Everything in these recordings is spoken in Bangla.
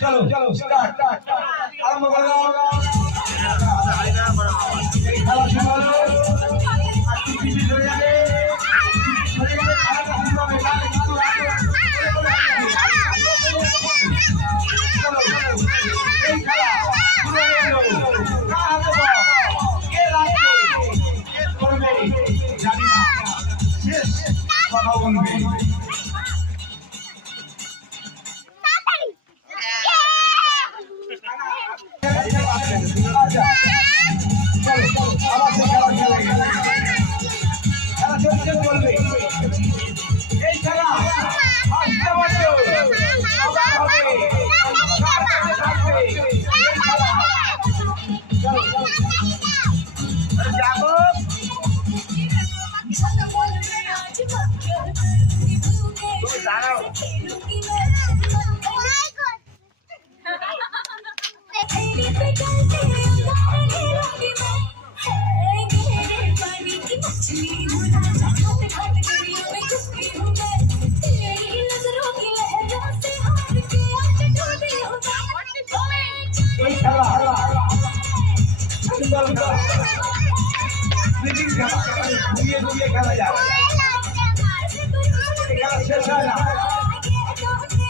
चलो चलो स्टार्ट आरंभ करो খেলা শুরু হলো আর কিছু ধরে যাবে খেলাটা শুরু হবে চলো এই খেলা শুরু হয়ে গেল কে রাখবে কে করবে জানি না শেষ কথা বলবে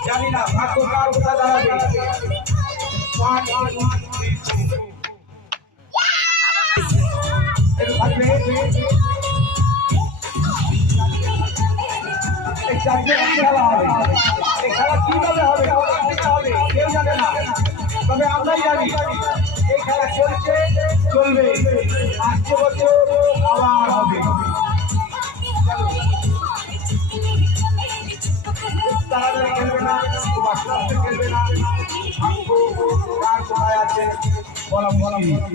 জানি না ভাগ্য কার কোথা দাঁড়াবে খেলা কিভাবে হবে কেউ জানে না তবে আমরাই জানি এই খেলা চলছে চলবে আসছে বছর আবার হবে তাড়াতাড়ি খেলবে না খুব আস্তে আস্তে খেলবে না ভাগ্য কার কোথায় আছে বলা মুশকিল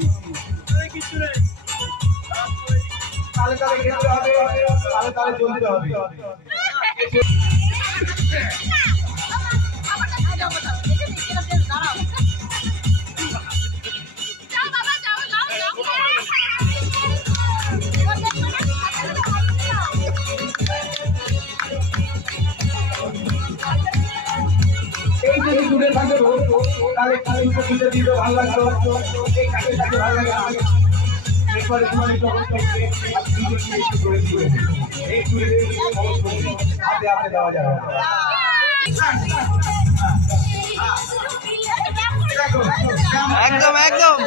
তালে তালে খেলতে হবে তালে তালে চলতে হবে এই যদি দূরে থাকতো তাহলে কালিম্পো দিতে দিতে ভালো লাগতো এই কাছে কাছে ভালো লাগে এরপরে তোমার একটু করে দিবে এই দূরে হাতে হাতে দেওয়া যাবে একদম একদম